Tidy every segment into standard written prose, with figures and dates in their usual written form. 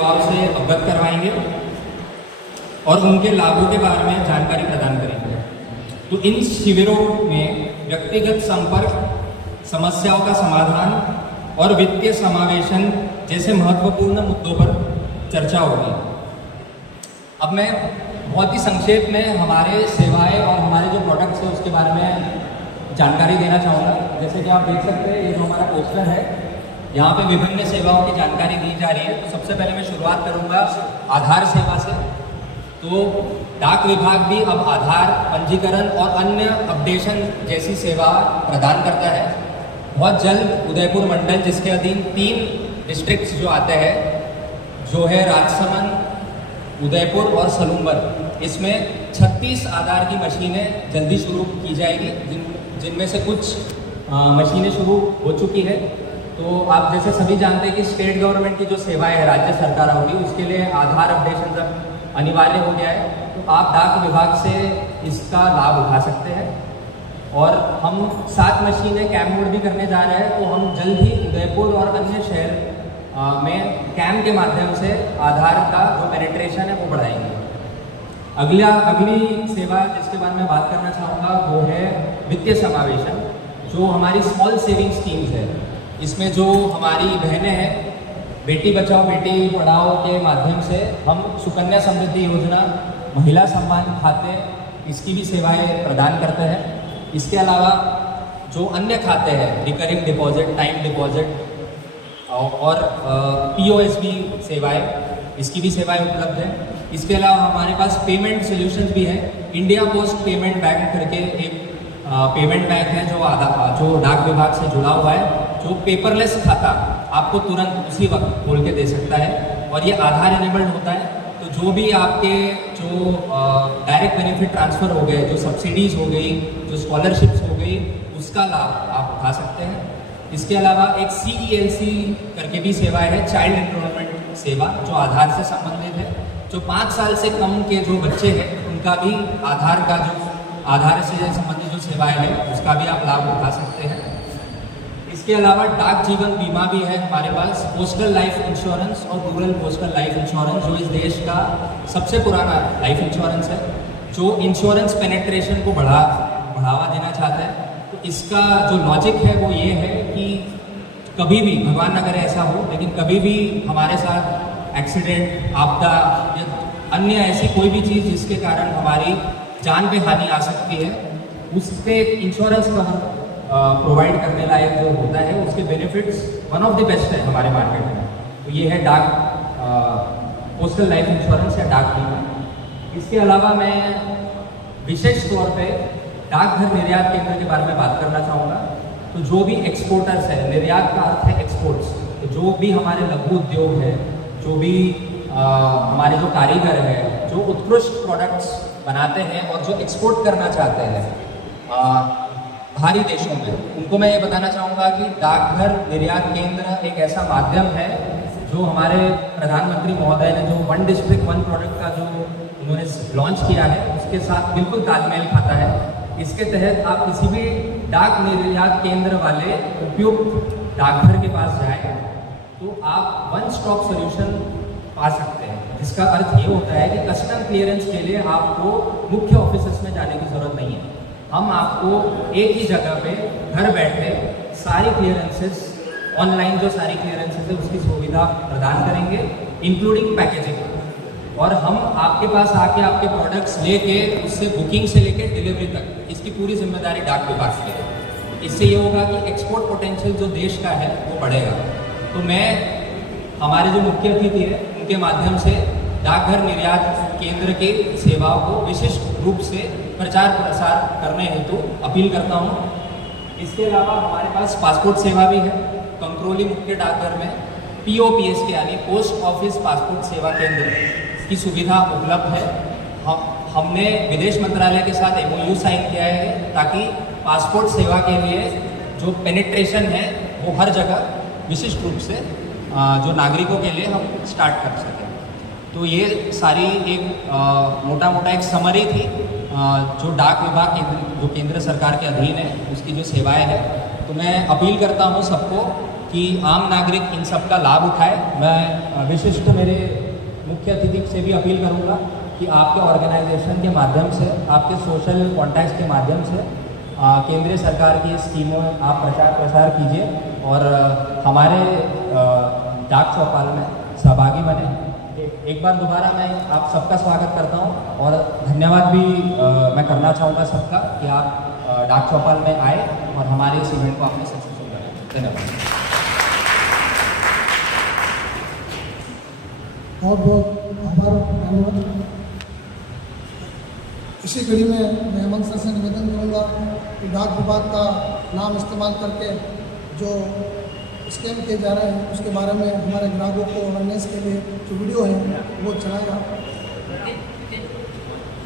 से अवगत करवाएंगे और उनके लाभों के बारे में जानकारी प्रदान करेंगे। तो इन शिविरों में व्यक्तिगत संपर्क, समस्याओं का समाधान और वित्तीय समावेशन जैसे महत्वपूर्ण मुद्दों पर चर्चा होगी। अब मैं बहुत ही संक्षेप में हमारे सेवाएं और हमारे जो प्रोडक्ट्स हैं उसके बारे में जानकारी देना चाहूँगा। जैसे कि आप देख सकते हैं, ये जो हमारा पोस्टर है, यहाँ पे विभिन्न सेवाओं की जानकारी दी जा रही है। तो सबसे पहले मैं शुरुआत करूँगा आधार सेवा से। तो डाक विभाग भी अब आधार पंजीकरण और अन्य अपडेशन जैसी सेवा प्रदान करता है। बहुत जल्द उदयपुर मंडल, जिसके अधीन 3 डिस्ट्रिक्ट्स जो आते हैं, जो है राजसमंद, उदयपुर और सलूम्बर, इसमें 36 आधार की मशीनें जल्दी शुरू की जाएगी, जिनमें से कुछ मशीनें शुरू हो चुकी है। तो आप जैसे सभी जानते हैं कि स्टेट गवर्नमेंट की जो सेवाएं है राज्य सरकारों की, उसके लिए आधार अपडेशन तक अनिवार्य हो गया है। तो आप डाक विभाग से इसका लाभ उठा सकते हैं। और हम 7 मशीनें कैम मोड भी करने जा रहे हैं। तो हम जल्द ही उदयपुर और अन्य शहर में कैम के माध्यम से आधार का जो पेनिट्रेशन है वो बढ़ाएंगे। अगली सेवा जिसके बारे में बात करना चाहूँगा वो है वित्तीय समावेशन, जो हमारी स्मॉल सेविंग स्कीम्स है। इसमें जो हमारी बहनें हैं, बेटी बचाओ बेटी पढ़ाओ के माध्यम से हम सुकन्या समृद्धि योजना, महिला सम्मान खाते, इसकी भी सेवाएं प्रदान करते हैं। इसके अलावा जो अन्य खाते हैं, रिकरिंग डिपॉजिट, टाइम डिपॉजिट और POSB सेवाएं, इसकी भी सेवाएं उपलब्ध हैं। इसके अलावा हमारे पास पेमेंट सॉल्यूशंस भी है। इंडिया पोस्ट पेमेंट बैंक करके एक पेमेंट बैंक है जो डाक विभाग से जुड़ा हुआ है, जो पेपरलेस खाता आपको तुरंत उसी वक्त खोल के दे सकता है और ये आधार इनेबल्ड होता है। तो जो भी आपके जो डायरेक्ट बेनिफिट ट्रांसफ़र हो गए, जो सब्सिडीज़ हो गई, जो स्कॉलरशिप्स हो गई, उसका लाभ आप उठा सकते हैं। इसके अलावा एक CELC करके भी सेवा है, चाइल्ड एनरोलमेंट सेवा, जो आधार से संबंधित है। जो 5 साल से कम के जो बच्चे हैं, उनका भी आधार से संबंधित जो सेवाएं हैं उसका भी आप लाभ उठा सकते हैं। इसके अलावा डाक जीवन बीमा भी है हमारे पास, पोस्टल लाइफ इंश्योरेंस और रूरल पोस्टल लाइफ इंश्योरेंस, जो इस देश का सबसे पुराना लाइफ इंश्योरेंस है, जो इंश्योरेंस पेनिट्रेशन को बढ़ावा देना चाहता है। तो इसका जो लॉजिक है वो ये है कि कभी भी, भगवान न करे ऐसा हो, लेकिन कभी भी हमारे साथ एक्सीडेंट, आपदा या अन्य ऐसी कोई भी चीज़ जिसके कारण हमारी जान पे हानि आ सकती है, उस पर इंश्योरेंस कवर प्रोवाइड करने लायक जो होता है, उसके benefits one of the best है हमारे मार्केट में। तो ये है डाक पोस्टल लाइफ इंश्योरेंस या डाक बीमा। इसके अलावा मैं विशेष तौर पे डाकघर निर्यात केंद्र के बारे में बात करना चाहूँगा। तो जो भी एक्सपोर्टर्स है, निर्यात का अर्थ है एक्सपोर्ट्स, तो जो भी हमारे लघु उद्योग है, जो भी हमारे जो कारीगर है, जो उत्कृष्ट प्रोडक्ट्स बनाते हैं और जो एक्सपोर्ट करना चाहते हैं बाहरी देशों में, उनको मैं ये बताना चाहूँगा कि डाकघर निर्यात केंद्र एक ऐसा माध्यम है जो हमारे प्रधानमंत्री महोदय ने जो 1 डिस्ट्रिक्ट 1 प्रोडक्ट का जो उन्होंने लॉन्च किया है, उसके साथ बिल्कुल तालमेल खाता है। इसके तहत आप किसी भी डाक निर्यात केंद्र वाले उपयुक्त डाकघर के पास जाएं तो आप 1 स्टॉप सॉल्यूशन पा सकते हैं, जिसका अर्थ ये होता है कि कस्टम क्लियरेंस के लिए आपको मुख्य ऑफिसेस में जाने की ज़रूरत नहीं है। हम आपको एक ही जगह पे घर बैठे सारी क्लियरेंसेस, ऑनलाइन जो सारी क्लियरेंसेस है उसकी सुविधा प्रदान करेंगे, इंक्लूडिंग पैकेजिंग। और हम आपके पास आके आपके प्रोडक्ट्स लेके, उससे बुकिंग से लेके डिलीवरी तक, इसकी पूरी जिम्मेदारी डाक विभाग की है। इससे ये होगा कि एक्सपोर्ट पोटेंशियल जो देश का है वो बढ़ेगा। तो मैं हमारे जो मुख्य अतिथि है उनके माध्यम से डाकघर निर्यात केंद्र की सेवाओं को विशिष्ट रूप से प्रचार प्रसार करने हेतु अपील करता हूँ। इसके अलावा हमारे पास पासपोर्ट सेवा भी है। कंकरोली मुख्य डाकघर में POPS के यानी पोस्ट ऑफिस पासपोर्ट सेवा केंद्र की सुविधा उपलब्ध है। हमने विदेश मंत्रालय के साथ MOU साइन किया है ताकि पासपोर्ट सेवा के लिए जो पेनिट्रेशन है वो हर जगह विशिष्ट रूप से जो नागरिकों के लिए हम स्टार्ट कर सकें। तो ये सारी एक मोटा एक समरी थी जो डाक विभाग जो केंद्र सरकार के अधीन है उसकी जो सेवाएं हैं। तो मैं अपील करता हूँ सबको कि आम नागरिक इन सब का लाभ उठाए। मैं विशिष्ट मेरे मुख्य अतिथि से भी अपील करूंगा कि आपके ऑर्गेनाइजेशन के माध्यम से, आपके सोशल कॉन्टैक्ट्स के माध्यम से केंद्रीय सरकार की स्कीमों आप प्रसार कीजिए और हमारे डाक चौपाल में सहभागी बने। एक बार दोबारा मैं आप सबका स्वागत करता हूं और धन्यवाद भी मैं करना चाहूँगा सबका कि आप डाक चौपाल में आए और हमारे इस इवेंट को आपने सक्सेसफुल बनाया। धन्यवाद। बहुत बहुत आभार, धन्यवाद। इसी कड़ी में मैं हेमंत सर से निवेदन करूँगा कि डाक विभाग का नाम इस्तेमाल करके जो स्कैम किए जा रहे हैं उसके बारे में हमारे ग्राहकों को अवेयरनेस के लिए जो वीडियो है वो चलाएगा।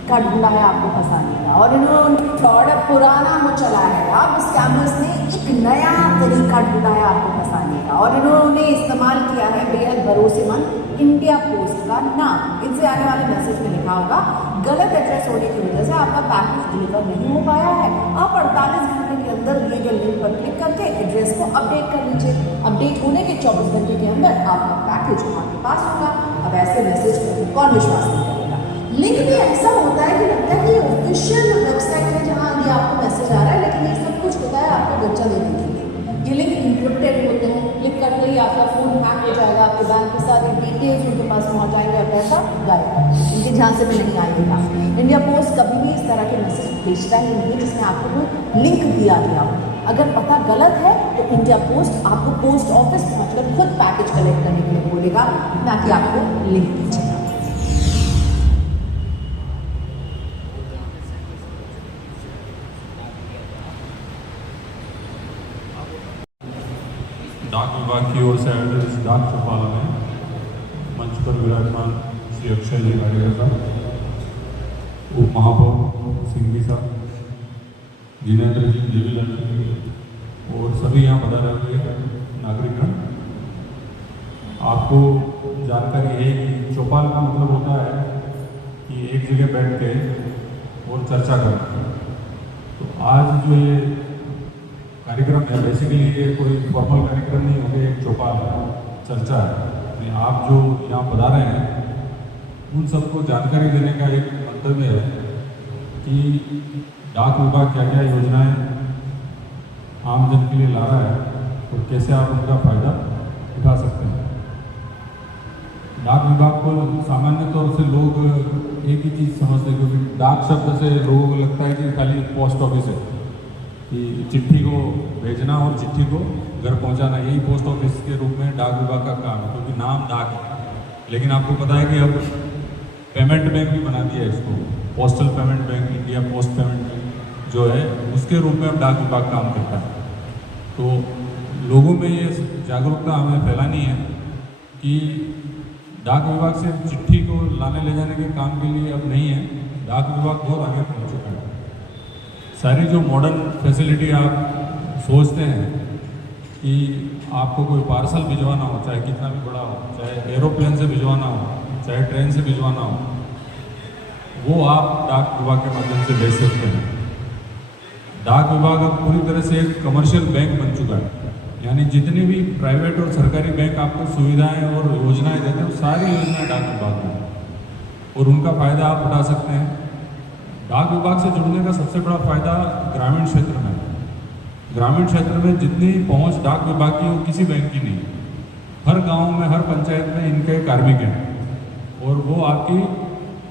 का ढूंढा है आपको फंसाने का और इन्होंने फ्रॉड पुराना वो चला है। अब स्कैमर्स ने एक नया तरीका ढूंढा है आपको फंसाने का और इन्होंने इस्तेमाल किया है बेहद भरोसेमंद इंडिया पोस्ट का नाम। इनसे आने वाले मैसेज में लिखा होगा गलत एड्रेस होने की वजह से आपका पैकेज डिलीवर नहीं हो पाया है। आप 48 घंटे के अंदर दिए गए लिंक पर क्लिक करके एड्रेस को अपडेट कर लीजिए। अपडेट होने के 24 घंटे के अंदर आपका पैकेज आपके पास होगा। अब ऐसे मैसेज पर कौन विश्वास नहीं करेगा। लिंक भी ऐसा होता है कि लगता है कि ऑफिशियल वेबसाइट है जहाँ ये आपको मैसेज आ रहा है, लेकिन ये सब कुछ होता है आपको बच्चा देने के लिए। ये लिंक इंक्रिप्टेड होते हैं, क्लिक करते ही आपका फोन हैक हो जाएगा, आपके बैंक के सारे डिटेल्स उनके पास पहुँच जाएंगे और पैसा गायब, इनके झांसे में नहीं आएगा। इंडिया पोस्ट कभी भी इस तरह के मैसेज भेजता ही नहीं जिसमें आपको कोई लिंक दिया गया हो। अगर पता गलत है तो इंडिया पोस्ट आपको पोस्ट ऑफिस पहुँचकर खुद पैकेज कलेक्ट करने के लिए बोलेगा, ना कि आपको लिंक दीजिएगा। डाक विभाग की ओर से आयोजित इस डाक चौपाल में मंच पर विराजमान श्री अक्षय जी कार्यकर्ता, उप महापौर सिंघवी साहब, जिनेन्द्र जी, देवीलाल जी और सभी यहाँ पधारे हुए नागरिकगण, आपको जानकारी है कि चौपाल का मतलब होता है कि एक जगह बैठ के और चर्चा करना। तो आज जो ये कार्यक्रम है बेसिकली ये कोई फॉर्मल कार्यक्रम नहीं होगा, एक चौपाल है, चर्चा है। आप जो यहाँ पधारे हैं उन सबको जानकारी देने का एक मंतव्य है कि डाक विभाग क्या क्या योजनाएं आम जन के लिए ला रहा है और कैसे आप उनका फायदा उठा सकते हैं। डाक विभाग को सामान्य तौर से लोग एक ही चीज़ समझते हैं, क्योंकि डाक शब्द से लोगों को लगता है कि खाली पोस्ट ऑफिस है, कि चिट्ठी को भेजना और चिट्ठी को घर पहुंचाना, यही पोस्ट ऑफिस के रूप में डाक विभाग का काम है, क्योंकि नाम डाक है। लेकिन आपको पता है कि अब पेमेंट बैंक भी बना दिया है इसको, postal payment bank, India post payment bank जो है उसके रूप में अब डाक विभाग काम करता है। तो लोगों में ये जागरूकता हमें फैलानी है कि डाक विभाग से चिट्ठी को लाने ले जाने के काम के लिए अब नहीं है, डाक विभाग बहुत आगे पहुँच चुका है। सारी जो मॉडर्न फैसिलिटी आप सोचते हैं कि आपको कोई पार्सल भिजवाना हो, चाहे कितना भी बड़ा हो, चाहे एरोप्लेन से भिजवाना हो, चाहे ट्रेन से भिजवाना हो, वो आप डाक विभाग के माध्यम से भेज सकते हैं। डाक विभाग अब पूरी तरह से एक कमर्शियल बैंक बन चुका है, यानी जितने भी प्राइवेट और सरकारी बैंक आपको सुविधाएं और योजनाएं देते हैं, सारी योजनाएं डाक विभाग में और उनका फ़ायदा आप उठा सकते हैं। डाक विभाग से जुड़ने का सबसे बड़ा फायदा ग्रामीण क्षेत्र में। ग्रामीण क्षेत्र में जितनी पहुंच डाक विभाग की वो किसी बैंक की नहीं। हर गांव में, हर पंचायत में इनके कार्मिक हैं और वो आपकी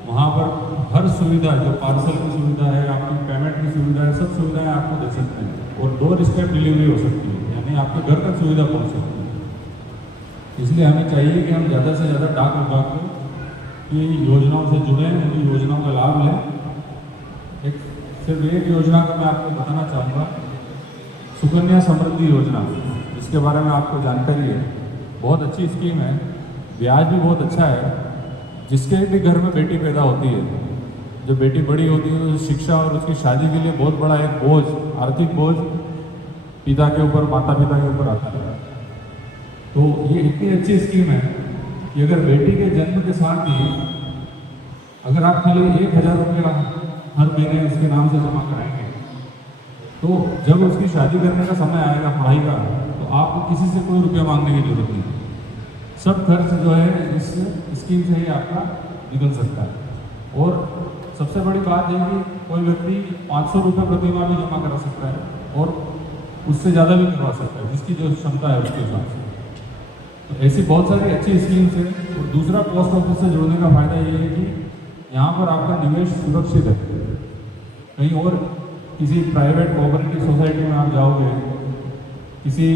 वहां पर हर सुविधा, जो पार्सल की सुविधा है, आपकी पेमेंट की सुविधा है, सब सुविधाएं आपको दे सकते हैं और डोर स्टेप डिलीवरी हो सकती है, यानी आपके घर तक सुविधा पहुँच सकती है। इसलिए हमें चाहिए कि हम ज़्यादा से ज़्यादा डाक विभाग की योजनाओं से जुड़ें, उनकी योजनाओं का लाभ लें। सिर्फ एक योजना का मैं आपको बताना चाहूँगा, सुकन्या समृद्धि योजना, जिसके बारे में आपको जानकारी है। बहुत अच्छी स्कीम है, ब्याज भी बहुत अच्छा है। जिसके भी घर में बेटी पैदा होती है, जो बेटी बड़ी होती है, तो शिक्षा और उसकी शादी के लिए बहुत बड़ा एक बोझ, आर्थिक बोझ पिता के ऊपर, माता पिता के ऊपर आता है। तो ये इतनी अच्छी स्कीम है कि अगर बेटी के जन्म के साथ ही अगर आप खाली 1000 रुपये हर महीने उसके नाम से जमा कराएंगे, तो जब उसकी शादी करने का समय आएगा पढ़ाई का, तो आपको किसी से कोई रुपया मांगने की जरूरत नहीं। सब खर्च जो है इस स्कीम से ही आपका निकल सकता है। और सबसे बड़ी बात है कि कोई व्यक्ति 500 रुपये प्रति माह भी जमा करा सकता है और उससे ज़्यादा भी करवा सकता है, जिसकी जो क्षमता है उसके हिसाब से। तो ऐसी बहुत सारी अच्छी स्कीम्स है। और दूसरा पोस्ट ऑफिस से जुड़ने का फ़ायदा ये है कि यहाँ पर आपका निवेश सुरक्षित है। कहीं और किसी प्राइवेट कोऑपरेटिव सोसाइटी में आप जाओगे, किसी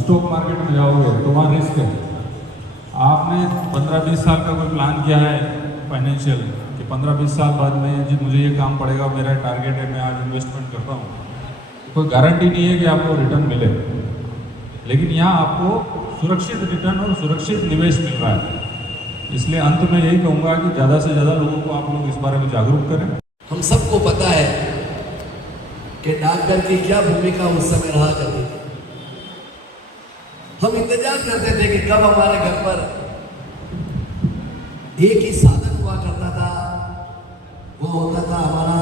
स्टॉक मार्केट में जाओगे तो वहाँ रिस्क है। आपने 15-20 साल का कोई प्लान किया है फाइनेंशियल कि 15-20 साल बाद में जी मुझे ये काम पड़ेगा, मेरा टारगेट है, मैं आज इन्वेस्टमेंट करता हूँ, कोई गारंटी नहीं है कि आपको रिटर्न मिले। लेकिन यहाँ आपको सुरक्षित रिटर्न और सुरक्षित निवेश मिल रहा है। इसलिए अंत में यही कहूँगा कि ज़्यादा से ज़्यादा लोगों को आप लोग इस बारे में जागरूक करें। हम सबको पता है कि डाकघर की क्या भूमिका उस समय रहा करती थी। हम इंतजार करते थे कि कब हमारे घर पर एक ही साधन हुआ करता था, वो होता था हमारा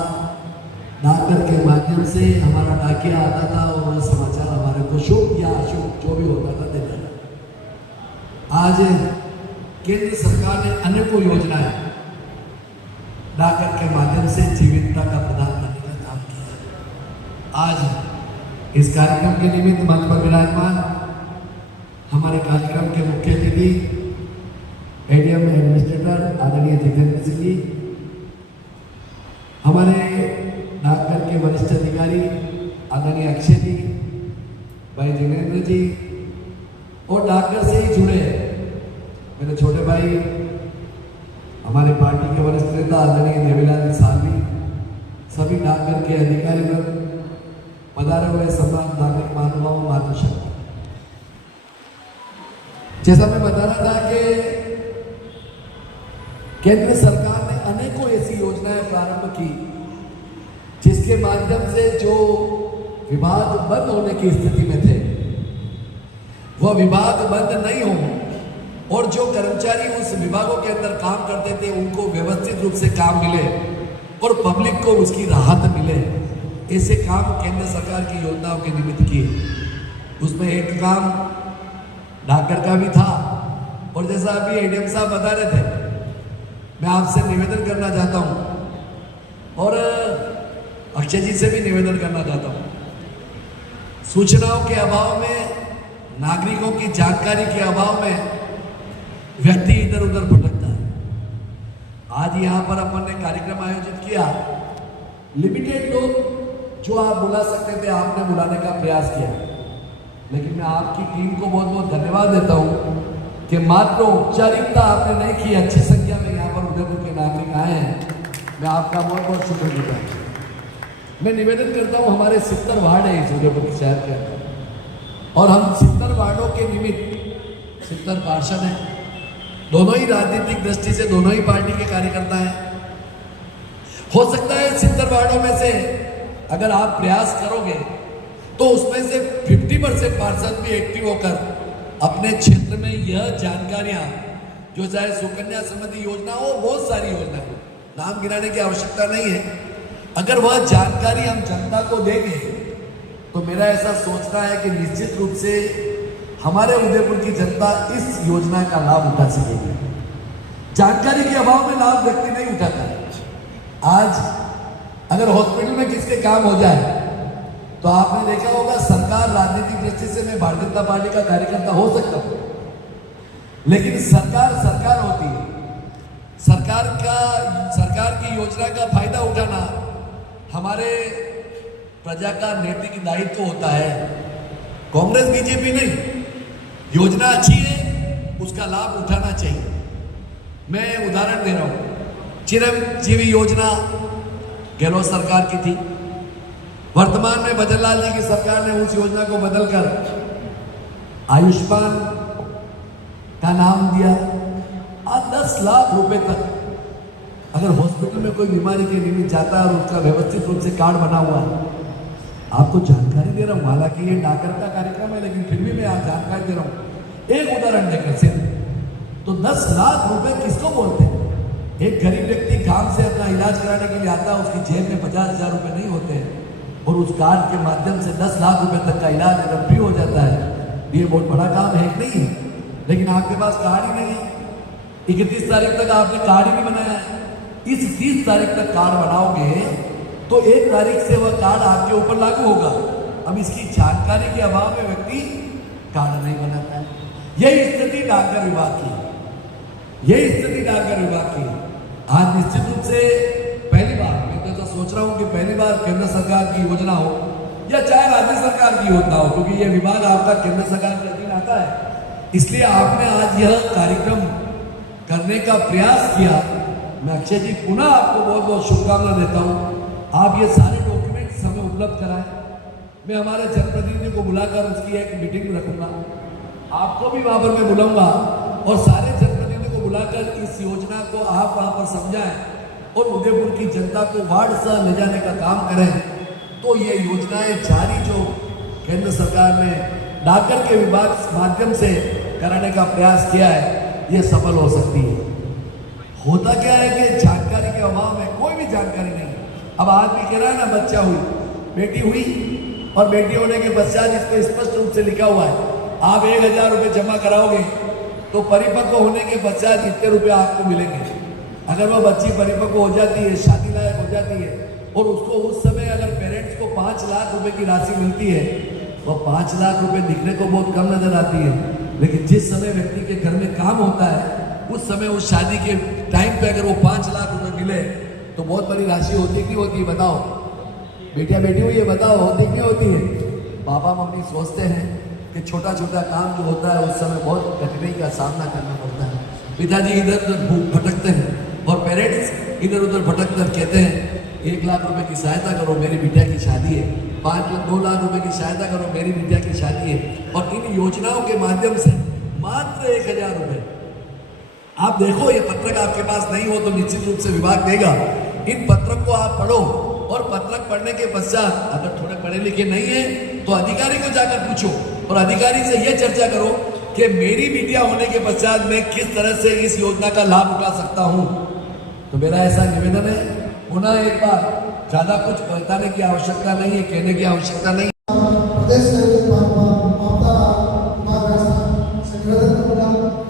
डाकघर के माध्यम से हमारा डाकिया आता था और वह समाचार हमारे को शुभ या अशुभ जो भी होता था देता था। आज केंद्र सरकार ने अनेकों योजनाएं डाकघर के माध्यम से जीवितता का प्रदान करने का काम किया। आज इस कार्यक्रम के निमित्त मंच पर विराजमान हमारे कार्यक्रम के मुख्य अतिथि एडीएम एडमिनिस्ट्रेटर आदरणीय जितेंद्र सिंह जी, हमारे डाकघर के वरिष्ठ अधिकारी आदरणीय अक्षय जी, भाई जितेंद्र जी, और डाकघर से ही जुड़े मेरे छोटे भाई हमारे पार्टी के वरिष्ठ नेता आदरणीय देवीलाल सालवी, सभी डाकघर के अधिकारी पधारे हुए सम्मान नागरिक महानुभावों मातृशक्ति। जैसा मैं बता रहा था कि केंद्र सरकार ने अनेकों ऐसी योजनाएं प्रारंभ की जिसके माध्यम से जो विभाग बंद होने की स्थिति में थे वह विभाग बंद नहीं हो और जो कर्मचारी उस विभागों के अंदर काम करते थे उनको व्यवस्थित रूप से काम मिले और पब्लिक को उसकी राहत मिले। ऐसे काम केंद्र सरकार की योजनाओं के निमित्त किए। उसमें एक काम डाकघर का भी था। और जैसा अभी एडीएम साहब बता रहे थे, मैं आपसे निवेदन करना चाहता हूं और अक्षय जी से भी निवेदन करना चाहता हूं। सूचनाओं के अभाव में, नागरिकों की जानकारी के अभाव में व्यक्ति इधर उधर भटकता है। आज यहाँ पर अपन ने कार्यक्रम आयोजित किया। लिमिटेड लोग जो आप बुला सकते थे आपने बुलाने का प्रयास किया, लेकिन मैं आपकी टीम को बहुत बहुत धन्यवाद देता हूं कि मात्र औपचारिकता आपने नहीं की, अच्छी संख्या में यहाँ पर उदयपुर के नागरिक आए हैं। मैं आपका बहुत बहुत शुक्रगुजार हूँ। मैं निवेदन करता हूँ, हमारे 70 वार्ड है इस उदयपुर शहर के अंदर और हम 70 वार्डों के निमित्त 70 पार्षद हैं, दोनों ही राजनीतिक दृष्टि से दोनों ही पार्टी के कार्यकर्ता हैं। हो सकता है 70 वार्डों में से अगर आप प्रयास करोगे तो उसमें से 50% पार्षद भी एक्टिव होकर अपने क्षेत्र में यह जानकारियां, जो चाहे सुकन्या समृद्धि योजना हो, बहुत सारी योजना है, नाम गिनाने की आवश्यकता नहीं है, अगर वह जानकारी हम जनता को देंगे तो मेरा ऐसा सोचना है कि निश्चित रूप से हमारे उदयपुर की जनता इस योजना का लाभ उठा सकेगी। जानकारी के अभाव में लाभ व्यक्ति नहीं उठाता है। आज अगर हॉस्पिटल में किसके काम हो जाए तो आपने देखा होगा, सरकार राजनीतिक दृष्टि से मैं भारतीय जनता पार्टी का कार्यकर्ता हो सकता हूं, लेकिन सरकार होती है। सरकार की योजना का फायदा उठाना हमारे प्रजा का नैतिक दायित्व होता है। कांग्रेस बीजेपी नहीं, योजना अच्छी है उसका लाभ उठाना चाहिए। मैं उदाहरण दे रहा हूं, चिरंजीवी योजना गहलोत सरकार की थी, वर्तमान में भजनलाल जी की सरकार ने उस योजना को बदलकर आयुष्मान का नाम दिया। आज 10 लाख रुपए तक अगर हॉस्पिटल में कोई बीमारी के निमित्त जाता है और उसका व्यवस्थित रूप से कार्ड बना हुआ है, आपको जानकारी दे रहा हूं, हालांकि ये डाकघर का कार्यक्रम है लेकिन फिर भी मैं आज जानकारी दे रहा हूं। एक उदाहरण देकर सिर्फ तो 10 लाख रुपए किसको बोलते हैं? एक गरीब व्यक्ति गांव से अपना इलाज कराने के लिए आता है, उसकी जेब में 50,000 रुपए नहीं होते हैं, और उस कार्ड के माध्यम से 10 लाख रुपए तक का इलाज अगर फ्री हो जाता है, ये बहुत बड़ा काम है कि नहीं है? लेकिन आपके पास कार्ड ही नहीं है। 31 तारीख तक आपने कार्ड ही नहीं बनाया है। इस 30 तारीख तक कार्ड बनाओगे तो 1 तारीख से वह कार्ड आपके ऊपर लागू होगा। अब इसकी जानकारी के अभाव में व्यक्ति कार्ड नहीं बनाता है। यही स्थिति डाकघर विभाग की है। यही स्थिति डाकघर विभाग की है। आज निश्चित रूप से पहली बार मैं तो ऐसा सोच रहा हूं कि पहली बार केंद्र सरकार की योजना हो या चाहे राज्य सरकार की योजना हो, क्योंकि यह विभाग आपका केंद्र सरकार के अधीन आता है, इसलिए आपने आज यह कार्यक्रम करने का प्रयास किया। मैं अक्षय जी पुनः आपको बहुत बहुत शुभकामनाएं देता हूं। आप ये सारे डॉक्यूमेंट्स हमें उपलब्ध कराएं। मैं हमारे जनप्रतिनिधि को बुलाकर उसकी एक मीटिंग रखूंगा, आपको भी वहां पर मैं बुलाऊंगा और सारे जनप्रतिनिधियों को बुलाकर इस योजना को आप वहां पर समझाएं और उदयपुर की जनता को वार्ड सह ले जाने का काम करें। तो ये योजनाएं जारी जो केंद्र सरकार ने डाकघर के विभाग माध्यम से कराने का प्रयास किया है, ये सफल हो सकती है। होता क्या है कि जानकारी के अभाव में कोई भी जानकारी नहीं। अब आदमी कह रहा है ना, बच्चा हुई, बेटी हुई, और बेटी होने के पश्चात इस पर स्पष्ट रूप से लिखा हुआ है आप 1000 रुपये जमा कराओगे तो परिपक्व होने के पश्चात इतने रुपये आपको मिलेंगे। अगर वह बच्ची परिपक्व हो जाती है, शादी लायक हो जाती है और उसको उस समय अगर पेरेंट्स को 5 लाख रुपए की राशि मिलती है, वह 5 लाख रुपए दिखने को बहुत कम नजर आती है, लेकिन जिस समय व्यक्ति के घर में काम होता है उस समय उस शादी के टाइम पे अगर वो 5 लाख रुपए मिले तो बहुत बड़ी राशि होती है कि नहीं होती है? बताओ बेटियां बेटी हुई है, बताओ होती कि नहीं होती है? पापा मम्मी सोचते हैं कि छोटा छोटा काम जो होता है उस समय बहुत कठिनाई का सामना करना पड़ता है। पिताजी इधर उधर भटकते हैं और पेरेंट्स इधर उधर भटक कर कहते हैं 1 लाख रुपए की सहायता करो, मेरी बिटिया की शादी है। 2 लाख रुपए की सहायता करो, मेरी बिटिया की शादी है। और इन योजनाओं के माध्यम से मात्र 1000 रुपए। आप देखो, ये पत्रक आपके पास नहीं हो तो निश्चित रूप से विभाग देगा। इन पत्रक को आप पढ़ो और पत्रक पढ़ने के पश्चात अगर थोड़े पढ़े लिखे नहीं है तो अधिकारी को जाकर पूछो और अधिकारी से यह चर्चा करो कि मेरी बिटिया होने के पश्चात मैं किस तरह से इस योजना का लाभ उठा सकता हूं। तो मेरा ऐसा निवेदन है, पुनः एक बार ज्यादा कुछ बताने की आवश्यकता नहीं है, कहने की आवश्यकता नहीं। प्रदेश से निवेदन करूंगा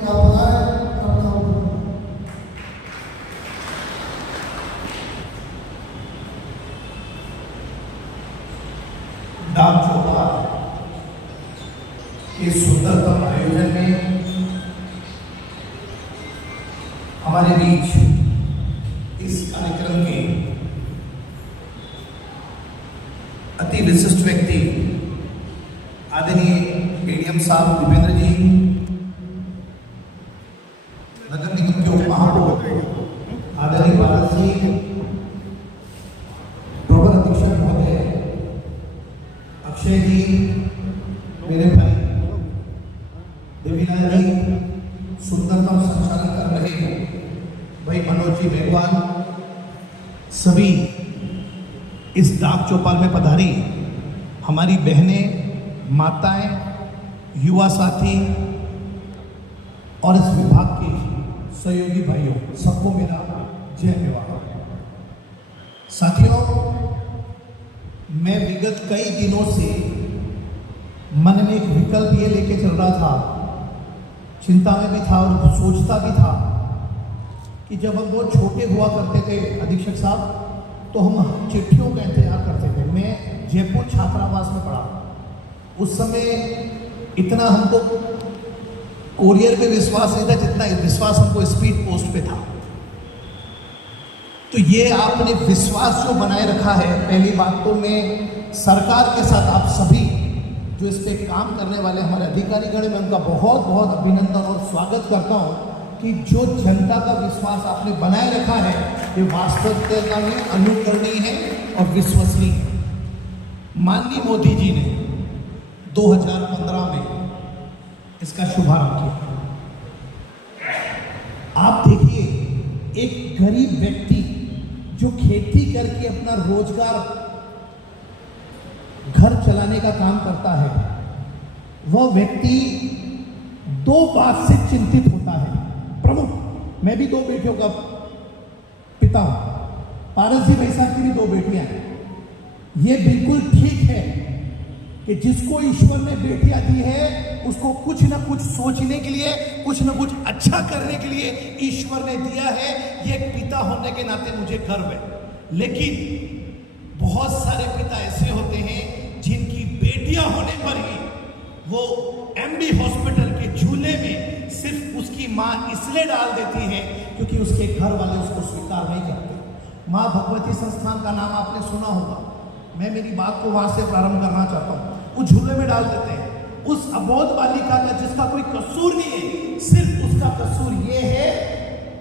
कि आप बनाए अपना। डाक चौपाल के सुंदरतम आयोजन में हमारे बीच इस कार्यक्रम के अति विशिष्ट व्यक्ति आदरणीय एडीएम साहब दीपेंद्र जी, नगर निगम के उप महापौर आदरणीय बाला जी, प्रवर अधीक्षक महोदय अक्षय जी, मेरे भाई देवीलाल जी, सुंदरतम संचालन कर रहे भाई मनोज जी मेघवाल, सभी इस डाक चौपाल में पधारी हमारी बहनें, माताएं, युवा साथी और इस विभाग के सहयोगी भाइयों, सबको मेरा जय विवाह। साथियों, मैं विगत कई दिनों से मन में एक विकल्प ये लेके चल रहा था, चिंता में भी था और सोचता भी था कि जब हम बहुत छोटे हुआ करते थे अधीक्षक साहब, तो हम चिट्ठियों का इंतजार करते थे। मैं जयपुर छात्रावास में पढ़ा, उस समय इतना हमको कोरियर पे विश्वास नहीं था जितना विश्वास हमको स्पीड पोस्ट पे था। तो ये आपने विश्वास जो बनाए रखा है, पहली बात तो मैं सरकार के साथ आप सभी जो इस पे काम करने वाले हमारे अधिकारीगण में उनका बहुत बहुत अभिनंदन और स्वागत करता हूँ कि जो जनता का विश्वास आपने बनाए रखा है ये वास्तविकता में अनुकरणीय है और विश्वसनीय है। माननीय मोदी जी ने 2015 में इसका शुभारंभ किया। आप देखिए, एक गरीब व्यक्ति जो खेती करके अपना रोजगार घर चलाने का काम करता है, वह व्यक्ति 2 बात से चिंतित होता है। प्रमुख, मैं भी 2 बेटियों का पिता हूं, पारस जी भाई साहब की भी 2 बेटियां हैं। ये बिल्कुल ठीक है कि जिसको ईश्वर ने बेटियां दी है उसको कुछ ना कुछ सोचने के लिए, कुछ ना कुछ अच्छा करने के लिए ईश्वर ने दिया है। ये एक पिता होने के नाते मुझे गर्व है। लेकिन बहुत सारे पिता ऐसे होते हैं जिनकी बेटियां होने पर ही वो एमडी हॉस्पिटल के झूले में सिर्फ उसकी मां इसलिए डाल देती है क्योंकि उसके घर वाले उसको स्वीकार नहीं करते। मां भगवती संस्थान का नाम आपने सुना होगा। मैं मेरी बात को वहां से प्रारंभ करना चाहता हूं। वो झूले में डाल देते हैं उस अबोध बालिका का जिसका कोई कसूर नहीं है। सिर्फ उसका कसूर ये है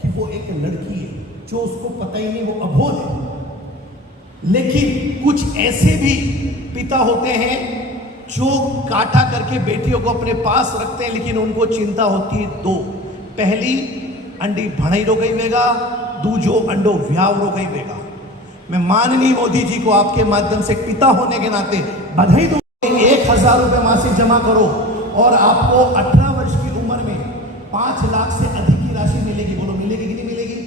कि वो एक लड़की है, जो उसको पता ही नहीं वो अबोध है। लेकिन कुछ ऐसे भी पिता होते हैं जो काटा करके बेटियों को अपने पास रखते हैं, लेकिन उनको चिंता होती है दो। पहली, अंडी भणाई रो गई वेगा, दूजो अंडो व्याव रो गई वेगा। मैं माननीय मोदी जी को आपके माध्यम से एक पिता होने के नाते बधाई दूं। 1000 रुपये मासिक जमा करो और आपको 18 वर्ष की उम्र में 5 लाख से अधिक की राशि मिलेगी। बोलो मिलेगी कि नहीं मिलेगी?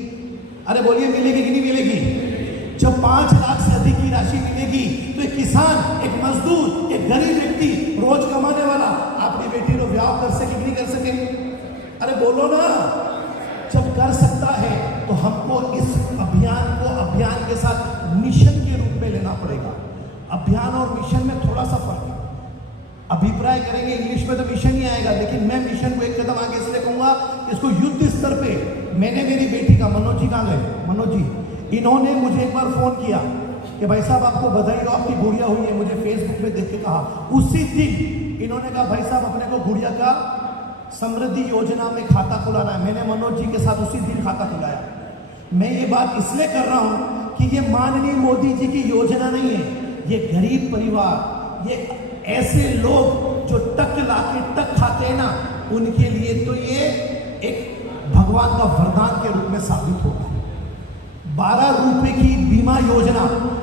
अरे बोलिए मिलेगी कि नहीं मिलेगी? जब 5 लाख से अधिक की राशि मिलेगी तो एक किसान, एक मजदूर, एक गरीब व्यक्ति, रोज कमाने वाला अपनी बेटी को ब्याह कर सके कि नहीं कर सके? अरे बोलो ना। जब कर सकता है तो हमको इस अभियान को अभियान के साथ मिशन के रूप में लेना पड़ेगा। अभियान और मिशन में थोड़ा सा फर्क है। अभिप्राय करेंगे इंग्लिश में तो मिशन ही आएगा, लेकिन मैं मिशन को एक कदम आगे इसलिए कहूंगा, इसको युद्ध स्तर पे। मैंने मेरी बेटी का, मनोज जी कहाँ गए? मनोज जी, इन्होंने मुझे एक बार फोन किया कि भाई साहब आपको बधाई हो, आपकी गुड़िया हुई है। मुझे फेसबुक पे देख के कहा, उसी दिन इन्होंने कहा भाई साहब अपने को गुड़िया का समृद्धि योजना में खाता खुलाना है। मैंने मनोज जी के साथ उसी दिन खाता खुलाया। मैं ये बात इसलिए कर रहा हूं कि ये माननीय मोदी जी की योजना नहीं है, ये गरीब परिवार, ये ऐसे लोग जो टक लाके टक खाते हैं ना, उनके लिए तो ये एक भगवान का वरदान के रूप में साबित होता है। 12 रुपए की बीमा योजना,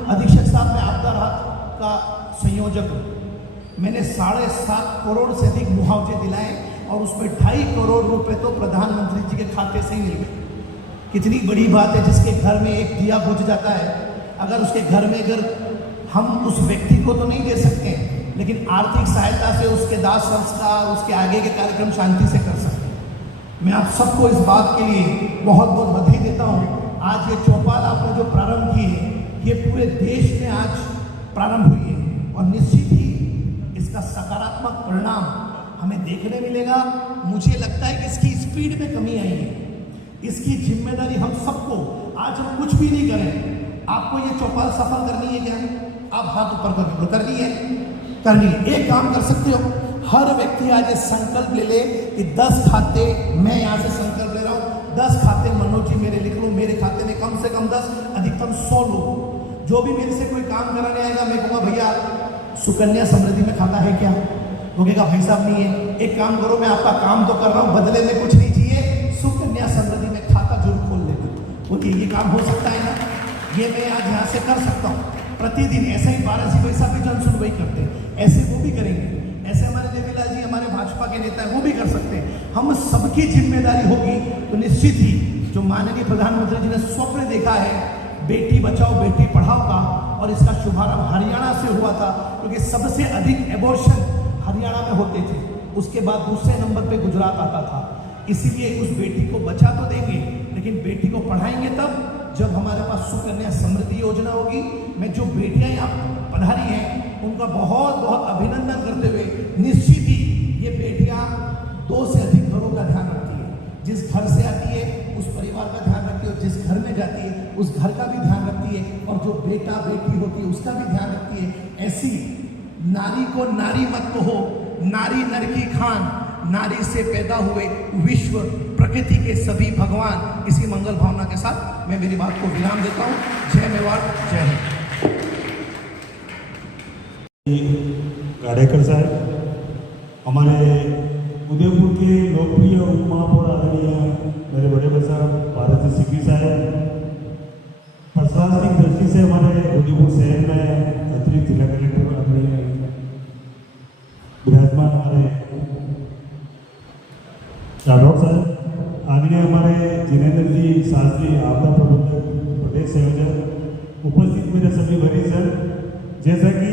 अधीक्षक साहब मैं आपदा राहत का संयोजक हूं। मैंने 7.5 करोड़ से अधिक मुआवजे दिलाए और उसमें 2.5 करोड़ रुपए तो प्रधानमंत्री जी के खाते से ही मिल गए। कितनी बड़ी बात है। जिसके घर में एक दिया बुझ जाता है, अगर उसके घर में अगर हम उस व्यक्ति को तो नहीं दे सकते, लेकिन आर्थिक सहायता से उसके दाह संस्कार, उसके आगे के कार्यक्रम शांति से कर सकते हैं। मैं आप सबको इस बात के लिए बहुत बहुत बधाई देता हूँ। आज ये चौपाल आपने जो प्रारंभ की है, ये पूरे देश में आज प्रारंभ हुई है और निश्चित ही इसका सकारात्मक परिणाम हमें देखने मिलेगा। मुझे लगता है कि इसकी स्पीड में कमी आई है। इसकी जिम्मेदारी हम सबको, आज हम कुछ भी नहीं करें, आपको ये चौपाल सफल करनी है क्या? आप हाथ ऊपर करके करनी है, करनी है। एक काम कर सकते हो, हर व्यक्ति आज ये संकल्प ले ले कि 10 खाते, मैं यहाँ से संकल्प ले रहा हूँ, 10 खाते मनोज जी मेरे लिख लो, मेरे खाते में कम से कम 10, अधिकतम 100 लोग। जो भी मेरे से कोई काम कराने आएगा, मैं कहूँगा भैया सुकन्या समृद्धि में खाता है क्या? वो कहेगा भाई साहब नहीं है। एक काम करो, मैं आपका काम तो कर रहा हूँ, बदले में कुछ नहीं चाहिए, सुकन्या समृद्धि में खाता जरूर खोल लेना। बोलिए ये काम हो सकता है ना? ये मैं आज यहाँ से कर सकता हूँ। प्रतिदिन ऐसे ही 12 जी भाई साहब भी जन सुनवाई करते हैं, ऐसे वो भी करेंगे। ऐसे हमारे देवीलाल जी हमारे भाजपा के नेता हैं, वो भी कर सकते हैं। हम सबकी जिम्मेदारी होगी तो निश्चित ही जो माननीय प्रधानमंत्री जी ने स्वप्न देखा है बेटी बचाओ बेटी पढ़ाओ का, और इसका शुभारंभ हरियाणा से हुआ था, क्योंकि सबसे अधिक एबॉर्शन हरियाणा में होते थे। उसके बाद दूसरे नंबर पे गुजरात आता था। इसीलिए उस बेटी को बचा तो देंगे, लेकिन बेटी को पढ़ाएंगे तब जब हमारे पास सुकन्या समृद्धि योजना होगी। मैं जो बेटियां यहाँ पधारी हैं उनका बहुत बहुत अभिनंदन करते हुए, निश्चित ही ये बेटियां 2 से अधिक घरों का ध्यान रखती है। जिस घर से आती है उस परिवार का ध्यान रखती है, और जिस घर में जाती है उस घर का भी ध्यान रखती है, और जो बेटा बेटी होती है उसका भी ध्यान रखती है। ऐसी नारी को नारी मत कहो, नारी नर की खान, नारी से पैदा हुए विश्व प्रकृति के सभी भगवान। इसी मंगल भावना के साथ मैं मेरी बात को विराम देता हूँ। जय मेवाड़, जय हिंद। गाडेकर साहब, हमारे उदयपुर के लोकप्रिय उप महापौर आदरणीय मेरे बड़े भाई साहब भारत सिंघवी साहब, प्रशासनिक दृष्टि से हमारे उदयपुर शहर में अतिरिक्त जिला कलेक्टर आदरणीय विराजमान हमारे राठौर साहब, आदरणीय हमारे जिनेंद्र जी शास्त्री आपदा प्रबंधक प्रदेश संयोजक, उपस्थित मेरे सभी वरिष्ठ सर, जैसा कि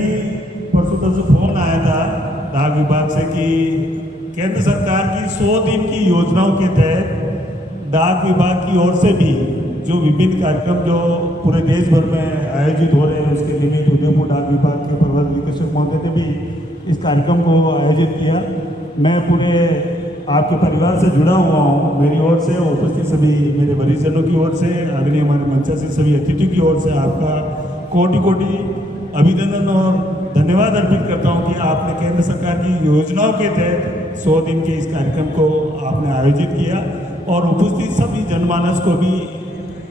परसों तरसों फोन आया था डाक विभाग से कि केंद्र सरकार की 100 दिन की योजनाओं के तहत डाक विभाग की ओर से भी जो विभिन्न कार्यक्रम जो पूरे देश भर में आयोजित हो रहे हैं, उसके लिए उदयपुर डाक विभाग के प्रबंध निदेशक महोदय ने भी इस कार्यक्रम को आयोजित किया। मैं पूरे आपके परिवार से जुड़ा हुआ हूँ। मेरी ओर से उपस्थित सभी मेरे वरिष्ठजनों की ओर से, आदरणीय हमारे मंचासीन सभी अतिथियों की ओर से आपका कोटि कोटि अभिनंदन और धन्यवाद अर्पित करता हूँ कि आपने केंद्र सरकार की योजनाओं के तहत 100 दिन के इस कार्यक्रम को आपने आयोजित किया और उपस्थित सभी जनमानस को भी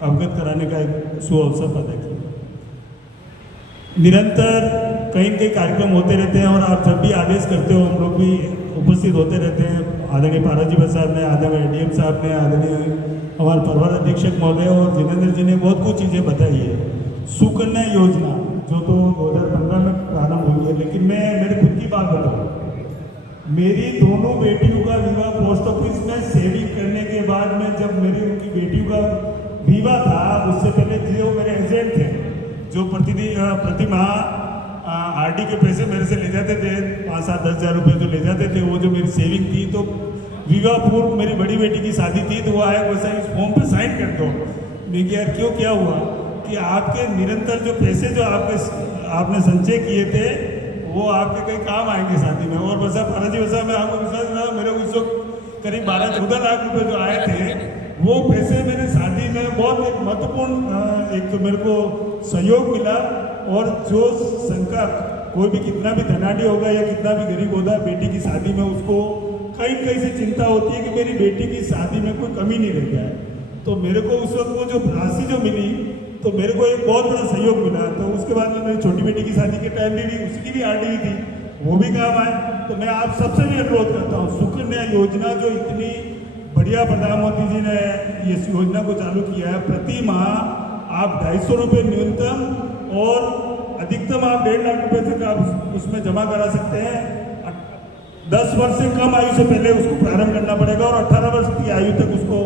अवगत कराने का एक सुअवसर पैदा किया। निरंतर कई कई कार्यक्रम होते रहते हैं और आप जब भी आदेश करते हो हम लोग भी उपस्थित होते रहते हैं। आदरणीय पाराजी साहब ने, आदरणीय एडीएम साहब ने, आदरणीय हमारे परिवार अधीक्षक महोदय और जितेंद्र जी ने बहुत कुछ चीज़ें बताई है। सुकन्या योजना जो तो 2015 में प्रारंभ हुई है, लेकिन मैं मेरे खुद की बात बताऊँ, मेरी दोनों बेटियों का विवाह पोस्ट ऑफिस में सेविंग करने के बाद में, जब मेरी उनकी बेटियों का विवाह था, उससे पहले जो मेरे एजेंट थे जो प्रति माह आरडी के पैसे मेरे से ले जाते थे, 5-7-10 हज़ार रुपये जो ले जाते थे, वो जो मेरी सेविंग थी, तो विवाह पूर्व मेरी बड़ी बेटी की शादी थी तो वो आया वैसा इस फॉर्म पे साइन कर दो। मैं यार क्यों, क्या हुआ कि आपके निरंतर जो पैसे जो आपने संचय किए थे वो आपके कई काम आएंगे शादी में। और वैसा पाराजी वैसा मैं आपको विश्वास दिलाऊं, मेरे को इस वक्त करीब 12-14 लाख रुपए जो आए थे, वो पैसे मेरे शादी में बहुत एक महत्वपूर्ण एक मेरे को सहयोग मिला। और जो शंका कोई भी कितना भी धनाढ़ी होगा या कितना भी गरीब होगा, बेटी की शादी में उसको कई से चिंता होती है कि मेरी बेटी की शादी में कोई कमी नहीं रह जाए। तो मेरे को उस वक्त वो जो राशि जो मिली तो मेरे को एक बहुत बड़ा सहयोग मिला। तो उसके बाद में मेरी छोटी बेटी की शादी के टाइम में भी उसकी भी आरडी थी, वो भी काम आए। तो मैं आप सबसे भी अनुरोध करता हूँ, सुकन्या योजना जो इतनी बढ़िया प्रधानमंत्री जी ने इस योजना को चालू किया है, प्रति माह आप 250 रुपये न्यूनतम और अधिकतम आप 1.5 लाख रुपये तक आप उसमें जमा करा सकते हैं। 10 वर्ष से कम आयु से पहले उसको प्रारंभ करना पड़ेगा और 18 वर्ष की आयु तक उसको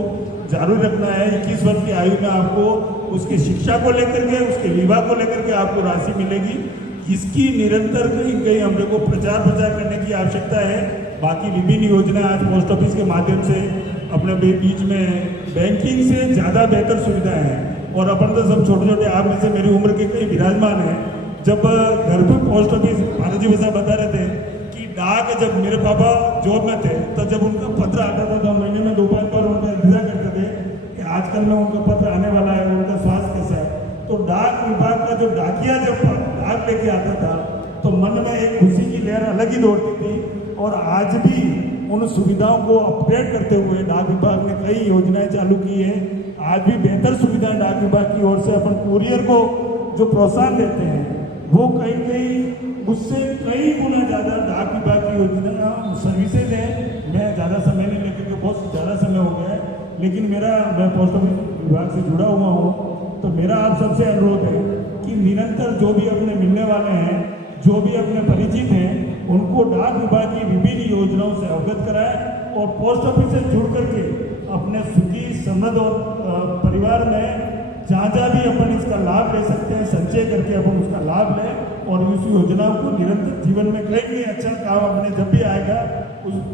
जारी रखना है। 21 वर्ष की आयु में आपको उसकी शिक्षा को लेकर के, उसके विवाह को लेकर के आपको राशि मिलेगी। इसकी निरंतर कहीं हमने को प्रचार करने की आवश्यकता है। बाकी विभिन्न योजना आज पोस्ट ऑफिस के माध्यम से अपने बीच में बैंकिंग से ज़्यादा बेहतर सुविधाएं हैं। और अपन तो सब छोटे छोटे, आप में से मेरी उम्र के कई विराजमान हैं। जब घर पे पोस्ट ऑफिस पाराजी वैसा बता रहे थे कि डाक, जब मेरे पापा जॉब में थे तो जब उनका पत्र आता था तो महीने में 2-5 बार उनका इंतजार करते थे कि आजकल में उनका पत्र आने वाला है, उनका स्वास्थ्य कैसा है। तो डाक विभाग का जो डाकिया जब डाक लेके आता था तो मन में एक खुशी की लहर अलग ही दौड़ती थी। और आज भी उन सुविधाओं को अपडेट करते हुए डाक विभाग ने कई योजनाएं चालू की है। आज भी बेहतर सुविधाएं डाक विभाग की ओर से अपन कुरियर को जो प्रोत्साहन देते हैं, वो कई उससे कई गुना ज़्यादा डाक विभाग की योजना सर्विसेज है। मैं ज़्यादा समय नहीं लेकर के, बहुत ज़्यादा समय हो गया है, लेकिन मैं पोस्ट ऑफिस विभाग से जुड़ा हुआ हूँ। तो मेरा आप सबसे अनुरोध है कि निरंतर जो भी अपने मिलने वाले हैं, जो भी अपने परिचित हैं, उनको डाक विभाग की विभिन्न योजनाओं से अवगत कराएं और पोस्ट ऑफिस से जुड़ करके अपने सुखी समृद्ध और परिवार में जहाँ भी अपन इसका लाभ ले सकते हैं, संचय करके अपन उसका लाभ लें और उस योजनाओं को निरंतर जीवन में कई अच्छा काम अपने जब भी आएगा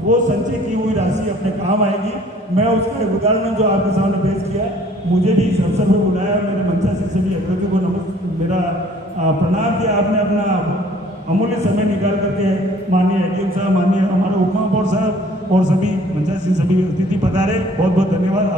वो संचय की हुई राशि अपने काम आएगी। मैं उसका एक उदाहरण जो आपके सामने पेश किया, मुझे भी इस अवसर पर बुलाया, मेरे मंचा से सभी अतिथियों को मेरा प्रणाम किया। आपने अपना अमूल्य समय निकाल करके माननीय एडीएम साहब, माननीय हमारे उप महापौर साहब और सभी मंचासीन सभी अतिथि पधारे, बहुत बहुत धन्यवाद।